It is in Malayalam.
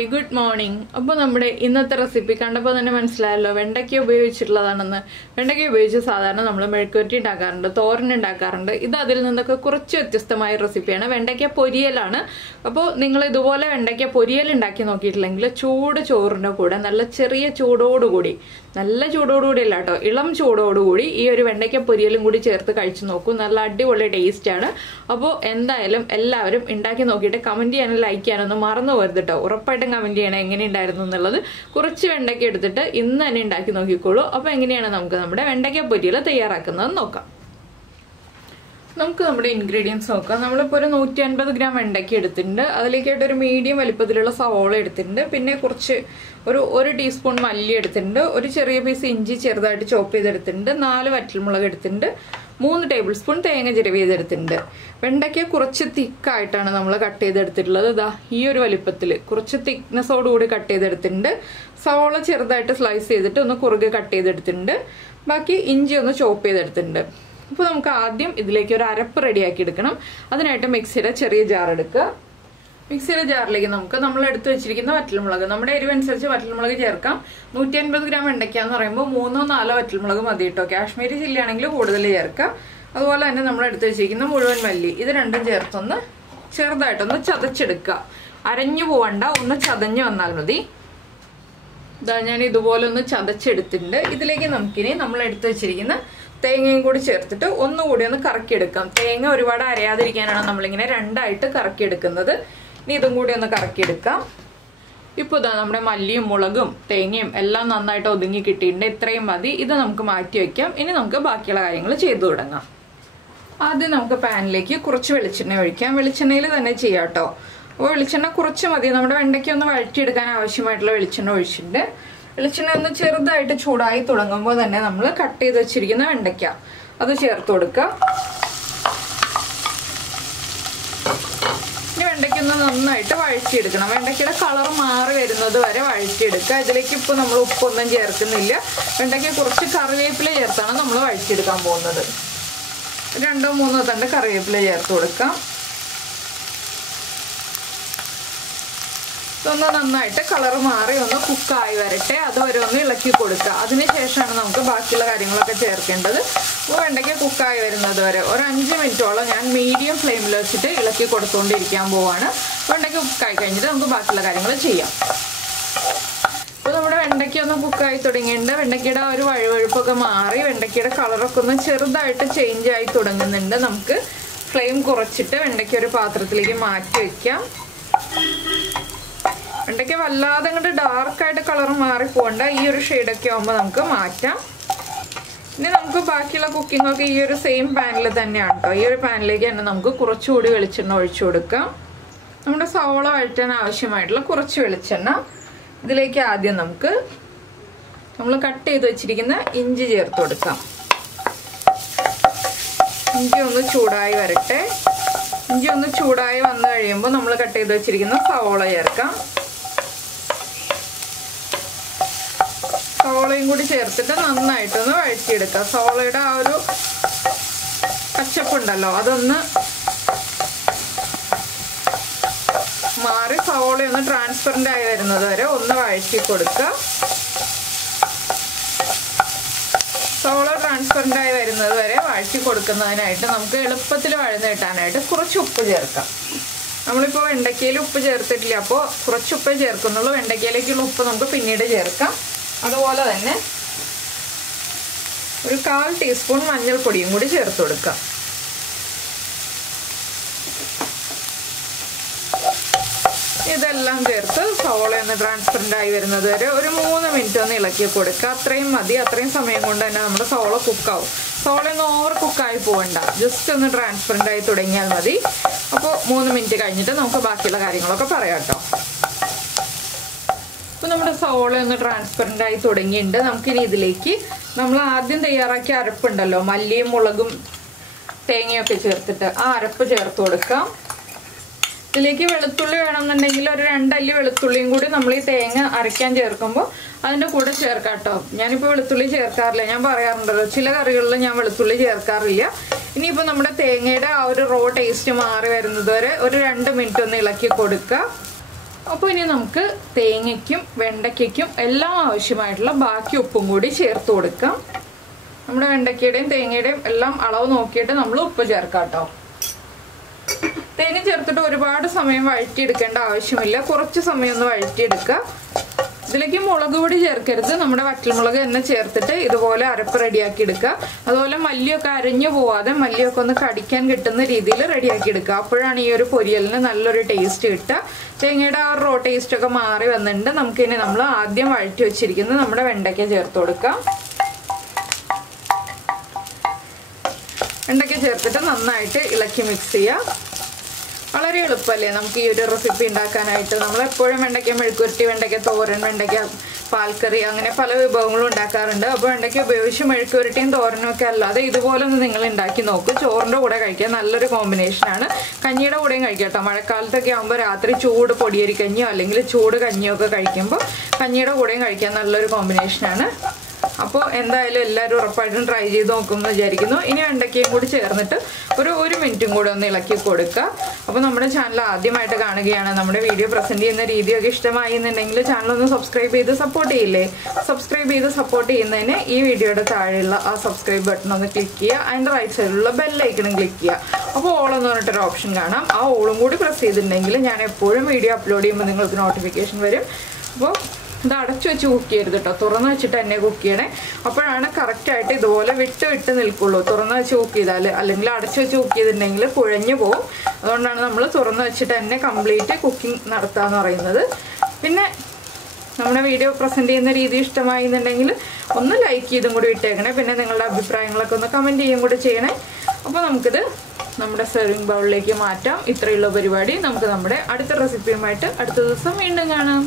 Hi, good morning. അപ്പോൾ നമ്മുടെ ഇന്നത്തെ റെസിപ്പി കണ്ടപ്പോൾ തന്നെ മനസ്സിലായല്ലോ വെണ്ടയ്ക്ക ഉപയോഗിച്ചിട്ടുള്ളതാണെന്ന്. വെണ്ടയ്ക്ക ഉപയോഗിച്ച് സാധാരണ നമ്മൾ മെഴുക്കുവരട്ടി ഉണ്ടാക്കാറുണ്ട്, തോരൻ ഉണ്ടാക്കാറുണ്ട്. ഇത് അതിൽ നിന്നൊക്കെ കുറച്ച് വ്യത്യസ്തമായ റെസിപ്പിയാണ്. വെണ്ടയ്ക്ക പൊരിയലാണ്. അപ്പോൾ നിങ്ങൾ ഇതുപോലെ വെണ്ടയ്ക്ക പൊരിയൽ ഉണ്ടാക്കി നോക്കിയിട്ടില്ലെങ്കിൽ ചൂട് ചോറിൻ്റെ കൂടെ നല്ല ചെറിയ ചൂടോടുകൂടി, നല്ല ചൂടോടുകൂടി അല്ല കേട്ടോ, ഇളം ചൂടോടുകൂടി ഈ ഒരു വെണ്ടയ്ക്ക പൊരിയലും കൂടി ചേർത്ത് കഴിച്ചു നോക്കൂ. നല്ല അടിപൊളി ടേസ്റ്റാണ്. അപ്പോൾ എന്തായാലും എല്ലാവരും ഉണ്ടാക്കി നോക്കിയിട്ട് കമൻറ്റ് ചെയ്യാനും ലൈക്ക് ചെയ്യാനൊന്നും മറന്നു പോകരുത് കേട്ടോ. ഉറപ്പായിട്ടും കമൻറ്റ് ചെയ്യണം എങ്ങനെ ഉണ്ടായിരുന്നു എന്നുള്ളത്. കുറച്ച് വെണ്ടയ്ക്ക എടുത്തിട്ട് ഇന്ന് തന്നെ ഉണ്ടാക്കി നോക്കിക്കോളൂ. അപ്പോൾ എങ്ങനെയാണ് നമുക്ക് നമ്മുടെ വെണ്ടയ്ക്ക പൊരിയൽ തയ്യാറാക്കുന്നത് നോക്കാം. നമുക്ക് നമ്മുടെ ഇൻഗ്രീഡിയൻസ് നോക്കാം. നമ്മളിപ്പോൾ ഒരു 150 ഗ്രാം വെണ്ടയ്ക്ക എടുത്തിട്ടുണ്ട്. അതിലേക്കായിട്ട് ഒരു മീഡിയം വലിപ്പത്തിലുള്ള സവോള എടുത്തിട്ടുണ്ട്. പിന്നെ കുറച്ച് ഒരു ടീസ്പൂൺ മല്ലി എടുത്തിട്ടുണ്ട്. ഒരു ചെറിയ പീസ് ഇഞ്ചി ചെറുതായിട്ട് ചോപ്പ് ചെയ്തെടുത്തിട്ടുണ്ട്. 4 വറ്റൽമുളക് എടുത്തിട്ടുണ്ട്. 3 ടേബിൾ സ്പൂൺ തേങ്ങ ചിരവി ചെയ്തെടുത്തിട്ടുണ്ട്. വെണ്ടയ്ക്ക കുറച്ച് തിക്കായിട്ടാണ് നമ്മൾ കട്ട് ചെയ്തെടുത്തിട്ടുള്ളത്. ഇതാ ഈ ഒരു വലിപ്പത്തിൽ കുറച്ച് തിക്നെസ്സോടുകൂടി കട്ട് ചെയ്തെടുത്തിട്ടുണ്ട്. സവോള ചെറുതായിട്ട് സ്ലൈസ് ചെയ്തിട്ട് ഒന്ന് കുറുകെ കട്ട് ചെയ്തെടുത്തിട്ടുണ്ട്. ബാക്കി ഇഞ്ചി ഒന്ന് ചോപ്പ് ചെയ്തെടുത്തിട്ടുണ്ട്. അപ്പോൾ നമുക്ക് ആദ്യം ഇതിലേക്ക് ഒരു അരപ്പ് റെഡിയാക്കി എടുക്കണം. അതിനായിട്ട് മിക്സിയുടെ ചെറിയ ജാർ എടുക്കുക. മിക്സിയുടെ ജാറിലേക്ക് നമ്മൾ എടുത്ത് വെച്ചിരിക്കുന്ന വറ്റൽമുളക്, നമ്മുടെ എരിവനുസരിച്ച് വറ്റൽമുളക് ചേർക്കാം. 150 ഗ്രാം വെണ്ടയ്ക്കാന്ന് പറയുമ്പോൾ 3-4 വറ്റൽമുളക് മതി കേട്ടോ. കാശ്മീരി ചില്ലി ആണെങ്കിൽ കൂടുതൽ ചേർക്കാം. അതുപോലെ തന്നെ നമ്മൾ എടുത്ത് വെച്ചിരിക്കുന്ന മുഴുവൻ മല്ലി, ഇത് രണ്ടും ചേർത്തൊന്ന് ചെറുതായിട്ടൊന്ന് ചതച്ചെടുക്കുക. അരഞ്ഞു പോവണ്ട, ഒന്ന് ചതഞ്ഞു വന്നാൽ മതി. ഇതാ ഞാൻ ഇതുപോലെ ഒന്ന് ചതച്ചെടുത്തിട്ടുണ്ട്. ഇതിലേക്ക് നമുക്കിനി നമ്മൾ എടുത്ത് വെച്ചിരിക്കുന്ന തേങ്ങയും കൂടി ചേർത്തിട്ട് ഒന്നുകൂടി ഒന്ന് കറക്കിയെടുക്കാം. തേങ്ങ ഒരുപാട് അരയാതിരിക്കാനാണ് നമ്മളിങ്ങനെ രണ്ടായിട്ട് കറക്കിയെടുക്കുന്നത്. ഇനി ഇതും കൂടി ഒന്ന് കറക്കിയെടുക്കാം. ഇപ്പോൾ ഇതാ നമ്മുടെ മല്ലിയും മുളകും തേങ്ങയും എല്ലാം നന്നായിട്ട് ഒതുങ്ങി കിട്ടിയിട്ടുണ്ട്. ഇത്രയും മതി. ഇത് നമുക്ക് മാറ്റി വയ്ക്കാം. ഇനി നമുക്ക് ബാക്കിയുള്ള കാര്യങ്ങൾ ചെയ്തു തുടങ്ങാം. ആദ്യം നമുക്ക് പാനിലേക്ക് കുറച്ച് വെളിച്ചെണ്ണ ഒഴിക്കാം. വെളിച്ചെണ്ണയിൽ തന്നെ ചെയ്യാം കേട്ടോ. അപ്പോൾ വെളിച്ചെണ്ണ കുറച്ച് മതി. നമ്മുടെ വെണ്ടയ്ക്ക ഒന്ന് വഴറ്റിയെടുക്കാൻ ആവശ്യമായിട്ടുള്ള വെളിച്ചെണ്ണ ഒഴിച്ചിട്ടുണ്ട്. വെളിച്ചെണ്ണ ഒന്ന് ചെറുതായിട്ട് ചൂടായി തുടങ്ങുമ്പോൾ തന്നെ നമ്മൾ കട്ട് ചെയ്ത് വെച്ചിരിക്കുന്ന വെണ്ടയ്ക്ക അത് ചേർത്ത് കൊടുക്കുക. ഇനി വെണ്ടയ്ക്ക ഒന്ന് നന്നായിട്ട് വഴറ്റിയെടുക്കണം. വെണ്ടയ്ക്കയുടെ കളർ മാറി വരുന്നത് വരെ വഴറ്റിയെടുക്കുക. ഇതിലേക്ക് ഇപ്പോൾ നമ്മൾ ഉപ്പൊന്നും ചേർക്കുന്നില്ല. വെണ്ടയ്ക്ക കുറച്ച് കറിവേപ്പില ചേർത്താണ് നമ്മൾ വഴറ്റിയെടുക്കാൻ പോകുന്നത്. 2-3 തണ്ട് കറിവേപ്പില ചേർത്ത് കൊടുക്കാം. ഇതൊന്ന് നന്നായിട്ട് കളർ മാറി ഒന്ന് കുക്കായി വരട്ടെ. അതുവരെ ഒന്ന് ഇളക്കി കൊടുക്കുക. അതിനുശേഷമാണ് നമുക്ക് ബാക്കിയുള്ള കാര്യങ്ങളൊക്കെ ചേർക്കേണ്ടത്. അപ്പോൾ വെണ്ടയ്ക്ക കുക്കായി വരുന്നത് വരെ ഒരു 5 മിനിറ്റോളം ഞാൻ മീഡിയം ഫ്ലെയിമിൽ വെച്ചിട്ട് ഇളക്കി കൊടുത്തുകൊണ്ടിരിക്കാൻ പോവാണ്. വെണ്ടയ്ക്ക കുക്കായി കഴിഞ്ഞിട്ട് നമുക്ക് ബാക്കിയുള്ള കാര്യങ്ങൾ ചെയ്യാം. ഇപ്പോൾ നമ്മുടെ വെണ്ടയ്ക്ക ഒന്ന് കുക്കായി തുടങ്ങിയിട്ടുണ്ട്. വെണ്ടയ്ക്കയുടെ ഒരു വഴുവഴുപ്പൊക്കെ മാറി വെണ്ടയ്ക്കയുടെ കളറൊക്കെ ഒന്ന് ചെറുതായിട്ട് ചേഞ്ച് ആയി തുടങ്ങുന്നുണ്ട്. നമുക്ക് ഫ്ലെയിം കുറച്ചിട്ട് വെണ്ടയ്ക്ക ഒരു പാത്രത്തിലേക്ക് മാറ്റി വയ്ക്കാം. വെണ്ടയ്ക്ക വല്ലാതെ അങ്ങോട്ട് ഡാർക്കായിട്ട് കളർ മാറിപ്പോകണ്ട. ഈ ഒരു ഷെയ്ഡൊക്കെ ആകുമ്പോൾ നമുക്ക് മാറ്റാം. ഇനി നമുക്ക് ബാക്കിയുള്ള കുക്കിങ്ങൊക്കെ ഈ ഒരു സെയിം പാനിൽ തന്നെയാണ് കേട്ടോ. ഈ ഒരു പാനിലേക്ക് തന്നെ നമുക്ക് കുറച്ചുകൂടി വെളിച്ചെണ്ണ ഒഴിച്ചു കൊടുക്കാം. നമ്മുടെ സവോള വഴറ്റാൻ ആവശ്യമായിട്ടുള്ള കുറച്ച് വെളിച്ചെണ്ണ. ഇതിലേക്ക് ആദ്യം നമ്മൾ കട്ട് ചെയ്ത് വെച്ചിരിക്കുന്ന ഇഞ്ചി ചേർത്ത് കൊടുക്കാം. ഇഞ്ചി ഒന്ന് ചൂടായി വരട്ടെ. ഇഞ്ചി ഒന്ന് ചൂടായി വന്നു കഴിയുമ്പോൾ നമ്മൾ കട്ട് ചെയ്ത് വെച്ചിരിക്കുന്ന സവോള ചേർക്കാം. സവോളയും കൂടി ചേർത്തിട്ട് നന്നായിട്ടൊന്ന് വഴറ്റിയെടുക്കുക. സവോളയുടെ ആ ഒരു പച്ചപ്പുണ്ടല്ലോ അതൊന്ന് മാറി സവോളയൊന്ന് ട്രാൻസ്പെറൻ്റ് ആയി വരുന്നത് വരെ ഒന്ന് വഴറ്റി കൊടുക്കുക. സവോള ട്രാൻസ്പെറൻ്റ് ആയി വരുന്നത് വരെ വഴറ്റി കൊടുക്കുന്നതിനായിട്ട് നമുക്ക് എളുപ്പത്തിൽ വഴന്ന് കിട്ടാനായിട്ട് കുറച്ച് ഉപ്പ് ചേർക്കാം. നമ്മളിപ്പോൾ വെണ്ടയ്ക്കയിൽ ഉപ്പ് ചേർത്തിട്ടില്ല, അപ്പോൾ കുറച്ച് ഉപ്പേ ചേർക്കുന്നുള്ളൂ. വെണ്ടയ്ക്കയിലേക്കുള്ള ഉപ്പ് നമുക്ക് പിന്നീട് ചേർക്കാം. അതുപോലെ തന്നെ ഒരു 1/4 ടീസ്പൂൺ മഞ്ഞൾപ്പൊടിയും കൂടി ചേർത്ത് കൊടുക്കാം. ഇതെല്ലാം ചേർത്ത് സവോള ഒന്ന് ട്രാൻസ്പെറൻ്റ് ആയി വരുന്നത് വരെ ഒരു 3 മിനിറ്റ് ഒന്ന് ഇളക്കി കൊടുക്കുക. അത്രയും മതി. അത്രയും സമയം കൊണ്ട് തന്നെ നമ്മുടെ സവോള കുക്കാവും. സവോള ഒന്ന് ഓവർ കുക്കായി പോകണ്ട, ജസ്റ്റ് ഒന്ന് ട്രാൻസ്പെറൻ്റ് ആയി തുടങ്ങിയാൽ മതി. അപ്പോൾ 3 മിനിറ്റ് കഴിഞ്ഞിട്ട് നമുക്ക് ബാക്കിയുള്ള കാര്യങ്ങളൊക്കെ പറയാം കേട്ടോ. അപ്പോൾ നമ്മുടെ സവോള ഒന്ന് ട്രാൻസ്പെറൻ്റ് ആയി തുടങ്ങിയിട്ടുണ്ട്. നമുക്കിനി ഇതിലേക്ക് നമ്മൾ ആദ്യം തയ്യാറാക്കിയ അരപ്പുണ്ടല്ലോ, മല്ലിയും മുളകും തേങ്ങയൊക്കെ ചേർത്തിട്ട് ആ അരപ്പ് ചേർത്ത് കൊടുക്കാം. ഇതിലേക്ക് വെളുത്തുള്ളി വേണമെന്നുണ്ടെങ്കിൽ ഒരു 2 അല്ലി വെളുത്തുള്ളിയും കൂടി നമ്മൾ ഈ തേങ്ങ അരയ്ക്കാൻ ചേർക്കുമ്പോൾ അതിൻ്റെ കൂടെ ചേർക്കാം കേട്ടോ. ഞാനിപ്പോൾ വെളുത്തുള്ളി ചേർക്കാറില്ല. ഞാൻ പറയാറുണ്ടല്ലോ ചില കറികളിൽ ഞാൻ വെളുത്തുള്ളി ചേർക്കാറില്ല. ഇനിയിപ്പോൾ നമ്മുടെ തേങ്ങയുടെ ആ ഒരു റോ ടേസ്റ്റ് മാറി വരുന്നത് വരെ ഒരു 2 മിനിറ്റ് ഒന്ന് ഇളക്കി കൊടുക്കുക. അപ്പോൾ ഇനി നമുക്ക് തേങ്ങയ്ക്കും വെണ്ടയ്ക്കും എല്ലാം ആവശ്യമായിട്ടുള്ള ബാക്കി ഉപ്പും കൂടി ചേർത്ത് കൊടുക്കാം. നമ്മുടെ വെണ്ടയ്ക്കയുടെയും തേങ്ങയുടെയും എല്ലാം അളവ് നോക്കിയിട്ട് നമ്മൾ ഉപ്പ് ചേർക്കാം കേട്ടോ. തേങ്ങ ചേർത്തിട്ട് ഒരുപാട് സമയം വഴറ്റിയെടുക്കേണ്ട ആവശ്യമില്ല, കുറച്ച് സമയം ഒന്ന് വഴറ്റിയെടുക്കുക. ഇതിലേക്ക് മുളക് പൊടി ചേർക്കരുത്, നമ്മുടെ വറ്റൽമുളക് തന്നെ ചേർത്തിട്ട് ഇതുപോലെ അരപ്പ് റെഡിയാക്കി എടുക്കുക. അതുപോലെ മല്ലിയൊക്കെ അരഞ്ഞു പോവാതെ മല്ലിയൊക്കെ ഒന്ന് കടിക്കാൻ കിട്ടുന്ന രീതിയിൽ റെഡിയാക്കി എടുക്കുക. അപ്പോഴാണ് ഈ ഒരു പൊരിയലിന് നല്ലൊരു ടേസ്റ്റ് കിട്ടുക. തേങ്ങയുടെ ആ റോ ടേസ്റ്റ് ഒക്കെ മാറി വന്നിട്ടുണ്ട്. നമുക്കിനി നമ്മൾ ആദ്യം വഴറ്റി വെച്ചിരിക്കുന്നത് നമ്മുടെ വെണ്ടയ്ക്ക ചേർത്ത് കൊടുക്കാം. വെണ്ടയ്ക്ക ചേർത്തിട്ട് നന്നായിട്ട് ഇളക്കി മിക്സ് ചെയ്യുക. വളരെ എളുപ്പമല്ലേ നമുക്ക് ഈ ഒരു റെസിപ്പി ഉണ്ടാക്കാനായിട്ട്. നമ്മളെപ്പോഴും വെണ്ടയ്ക്ക മെഴുക്കുവരട്ടി, വെണ്ടയ്ക്ക തോരൻ, വെണ്ടയ്ക്ക പാൽക്കറി അങ്ങനെ പല വിഭവങ്ങളും ഉണ്ടാക്കാറുണ്ട്. അപ്പോൾ വെണ്ടയ്ക്ക ഉപയോഗിച്ച് മെഴുക്കുവരട്ടിയും തോരനും ഒക്കെ അല്ലാതെ ഇതുപോലെ ഒന്ന് നിങ്ങൾ ഉണ്ടാക്കി നോക്കും. ചോറിൻ്റെ കൂടെ കഴിക്കാൻ നല്ലൊരു കോമ്പിനേഷനാണ്. കഞ്ഞിയുടെ കൂടെയും കഴിക്കാം കേട്ടോ. മഴക്കാലത്തൊക്കെ ആകുമ്പോൾ രാത്രി ചൂട് പൊടിയരി കഞ്ഞിയോ അല്ലെങ്കിൽ ചൂട് കഞ്ഞിയോ ഒക്കെ കഴിക്കുമ്പോൾ കഞ്ഞിയുടെ കൂടെയും കഴിക്കാൻ നല്ലൊരു കോമ്പിനേഷനാണ്. അപ്പോൾ എന്തായാലും എല്ലാവരും ഉറപ്പായിട്ടും ട്രൈ ചെയ്ത് നോക്കുമെന്ന് വിചാരിക്കുന്നു. ഇനി വെണ്ടയ്ക്കയും കൂടി ചേർന്നിട്ട് ഒരു മിനിറ്റും കൂടെ ഒന്ന് ഇളക്കി കൊടുക്കുക. അപ്പോൾ നമ്മുടെ ചാനൽ ആദ്യമായിട്ട് കാണുകയാണ്, നമ്മുടെ വീഡിയോ പ്രസൻറ്റ് ചെയ്യുന്ന രീതിയൊക്കെ ഇഷ്ടമായി എന്നുണ്ടെങ്കിൽ ചാനലൊന്ന് സബ്സ്ക്രൈബ് ചെയ്ത് സപ്പോർട്ട് ചെയ്യില്ലേ? സബ്സ്ക്രൈബ് ചെയ്ത് സപ്പോർട്ട് ചെയ്യുന്നതിന് ഈ വീഡിയോയുടെ താഴെയുള്ള ആ സബ്സ്ക്രൈബ് ബട്ടൺ ഒന്ന് ക്ലിക്ക് ചെയ്യുക. അതിൻ്റെ റൈറ്റ് സൈഡിലുള്ള ബെല്ലൈക്കണും ക്ലിക്ക് ചെയ്യുക. അപ്പോൾ ഓൾ എന്ന് പറഞ്ഞിട്ടൊരു ഓപ്ഷൻ കാണാം. ആ ഓളും കൂടി പ്രസ് ചെയ്തിട്ടുണ്ടെങ്കിൽ ഞാൻ എപ്പോഴും വീഡിയോ അപ്ലോഡ് ചെയ്യുമ്പോൾ നിങ്ങൾക്ക് നോട്ടിഫിക്കേഷൻ വരും. അപ്പോൾ ഇത് അടച്ചു വെച്ച് കുക്ക് ചെയ്യരുത് കേട്ടോ, തുറന്ന് വെച്ചിട്ട് തന്നെ കുക്ക് ചെയ്യണേ. അപ്പോഴാണ് കറക്റ്റായിട്ട് ഇതുപോലെ വിട്ട് നിൽക്കുള്ളൂ. തുറന്ന് വെച്ച് കുക്ക് ചെയ്താൽ, അല്ലെങ്കിൽ അടച്ചു വെച്ച് കുക്ക് ചെയ്തിട്ടുണ്ടെങ്കിൽ കുഴഞ്ഞു പോകും. അതുകൊണ്ടാണ് നമ്മൾ തുറന്ന് വെച്ചിട്ട് തന്നെ കംപ്ലീറ്റ് കുക്കിംഗ് നടത്താമെന്ന് പറയുന്നത്. പിന്നെ നമ്മുടെ വീഡിയോ പ്രസൻറ്റ് ചെയ്യുന്ന രീതി ഇഷ്ടമായി എന്നുണ്ടെങ്കിൽ ഒന്ന് ലൈക്ക് ചെയ്തും കൂടി ഇട്ടേക്കണേ. പിന്നെ നിങ്ങളുടെ അഭിപ്രായങ്ങളൊക്കെ ഒന്ന് കമൻറ്റ് ചെയ്യുകയും കൂടി ചെയ്യണേ. അപ്പോൾ നമുക്കിത് നമ്മുടെ സെർവിങ് ബൗളിലേക്ക് മാറ്റാം. ഇത്രയുള്ള പരിപാടി. നമുക്ക് നമ്മുടെ അടുത്ത റെസിപ്പിയുമായിട്ട് അടുത്ത ദിവസം വീണ്ടും കാണാം.